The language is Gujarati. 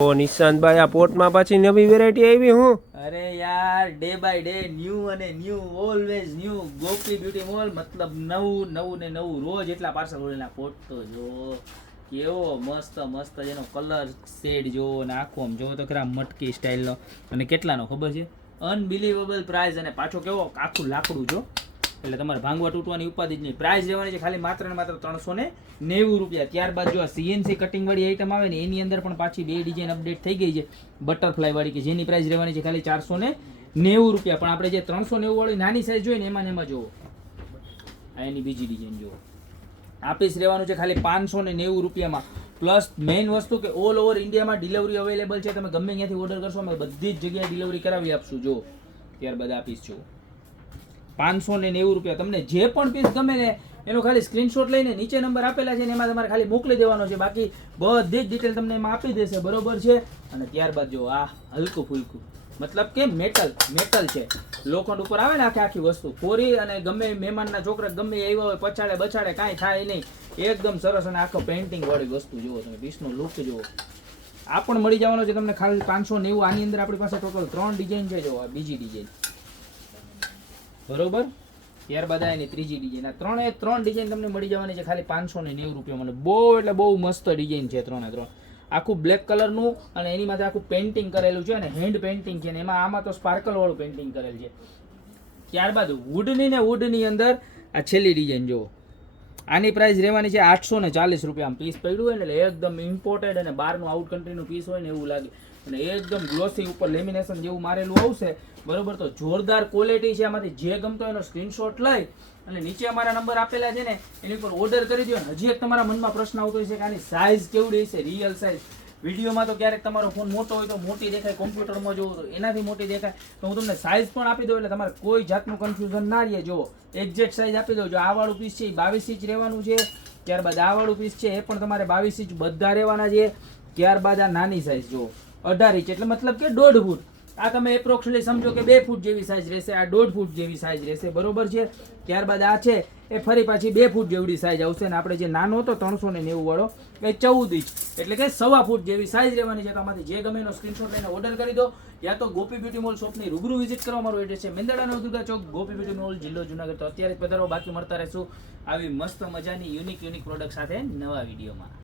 ઓ નિશાંતભાઈ આ પોર્ટમાં પાછી નવી વેરાયટી આવી હું અરે યાર ડે બાય ડે ન્યૂ અને ન્યૂ ઓલવેઝ ન્યૂ ગોપી બ્યુટી મોલ મતલબ નવું નવું ને નવું રોજ એટલા પાર્સલ ઓળીના પોટ તો જો કેવો મસ્ત મસ્ત જેનો કલર શેડ જો ને આખો આમ જો તો ખરા મટકી સ્ટાઇલનો અને કેટલાનો ખબર છે અનબિલીવેબલ પ્રાઇસ અને પાછો કેવો આખું લાકડું જો એટલે તમારે ભાંગવા તૂટવાની ઉપાધિ જ નહીં પ્રાઇસ રહેવાની છે ખાલી માત્ર ને માત્ર 390 રૂપિયા ત્યારબાદ જો આ સીએનસી કટિંગ વાળી આઈટમ આવે ને એની અંદર પણ પાછી બે ડિઝાઇન અપડેટ થઈ ગઈ છે બટરફ્લાય વાળી કે જેની પ્રાઇસ રહેવાની છે ખાલી 490 રૂપિયા પણ આપણે જે 390 વાળી નાની સાઈઝ જોઈએ ને એમાં જોવો આ એની બીજી ડિઝાઇન જોવો આ પીસ રહેવાનું છે ખાલી 590 રૂપિયામાં પ્લસ મેઇન વસ્તુ કે ઓલ ઓવર ઇન્ડિયામાં ડિલિવરી અવેલેબલ છે તમે ગમે ત્યાંથી ઓર્ડર કરશો અમે બધી જ જગ્યાએ ડિલિવરી કરાવી આપશું જો ત્યારબાદ આ પીસ જો 590 રૂપિયા તમને જે પણ પીસ ગમે ને એનો ખાલી સ્ક્રીનશોટ લઈને નીચે નંબર આપેલા છે ને એમાં તમારે ખાલી મોકલી દેવાનો છે બાકી બધી જ ડિટેલ તમને એમાં આપી દેશે બરોબર છે અને ત્યારબાદ જો આ હલકું ફૂલકું મતલબ કે મેટલ છે લોખંડ ઉપર આવે ને આખી વસ્તુ કોરી અને ગમે મહેમાનના છોકરા ગમે આવ્યા હોય પછાડે બછાડે કાંઈ થાય નહીં એકદમ સરસ અને આખો પેઇન્ટિંગ વાળી વસ્તુ જુઓ તમે પીસનો લુક જુઓ આ પણ મળી જવાનો છે તમને ખાલી 590 આની અંદર આપણી પાસે ટોટલ 3 ડિઝાઇન છે જો આ બીજી ડિઝાઇન બરોબર ત્યારબાદ એની ત્રીજી ડિઝાઇન આ ત્રણ ડિઝાઇન તમને મળી જવાની છે ખાલી 590 રૂપિયા મને બહુ એટલે બહુ મસ્ત ડિઝાઇન છે ત્રણે ત્રણ આખું બ્લેક કલરનું અને એની માથે આખું પેઇન્ટિંગ કરેલું છે અને હેન્ડ પેઇન્ટિંગ છે ને એમાં આમાં તો સ્પાર્કલ વાળું પેઇન્ટિંગ કરેલ છે ત્યારબાદ વુડની અંદર આ છેલ્લી ડિઝાઇન જુઓ આની પ્રાઇસ રહેવાની છે 840 રૂપિયા આમ પીસ પડ્યું હોય ને એટલે એકદમ ઇમ્પોર્ટેડ અને બહારનું આઉટ કન્ટ્રીનું પીસ હોય ને એવું લાગે અને એકદમ ગ્લોસી ઉપર લેમિનેશન જેવું મારેલું આવશે બરોબર તો જોરદાર ક્વોલિટી છે આમાંથી જે ગમતો એનો સ્ક્રીનશોટ લઈ અને નીચે અમારા નંબર આપેલા છે ને એની ઉપર ઓર્ડર કરી દો ને હજી એક તમારા મનમાં પ્રશ્ન આવતો હોય છે કે આની સાઇઝ કેવડી છે રિયલ સાઇઝ વિડીયોમાં તો ક્યારેક તમારો ફોન મોટો હોય તો મોટી દેખાય કોમ્પ્યુટરમાં જોવો તો એનાથી મોટી દેખાય તો હું તમને સાઇઝ પણ આપી દઉં એટલે તમારે કોઈ જાતનું કન્ફ્યુઝન ના રહે જુઓ એક્ઝેક્ટ સાઇઝ આપી દઉં જો આ વાળું પીસ છે એ 22 ઇંચ રહેવાનું છે ત્યારબાદ આ વાળું પીસ છે એ પણ તમારે 22 ઇંચ બધા રહેવાના છે ત્યારબાદ આ નાની સાઇઝ જુઓ 18 ઇંચ એટલે મતલબ કે 1.5 ફૂટ આ તમે એપ્રોક્સિમેટલી સમજો કે 2 ફૂટ જેવી સાઇઝ રહેશે આ 1.5 ફૂટ જેવી સાઇઝ રહેશે બરોબર છે ત્યારબાદ આ છે એ ફરી પાછી 2 ફૂટ જેવડી સાઇઝ આવશે અને આપણે જે નાનો હતો 390 વાળો એ 14 ઇંચ એટલે કે 1.25 ફૂટ જેવી સાઇઝ રહેવાની છે તો આમાંથી જે ગમે એનો સ્ક્રીનશોટ લઈને ઓર્ડર કરી દો યા તો ગોપી બ્યુટી મોલ શોપની રૂબરૂ વિઝિટ કરવા મારું એડ્રેસ છે મેંદરડા નવદુર્ગા ચોક ગોપી બ્યુટી મોલ જિલ્લો જુનાગઢ તો અત્યારે જ પધારો બાકી મળતા રહેશું આવી મસ્ત મજાની યુનિક પ્રોડક્ટ સાથે નવા વિડીયોમાં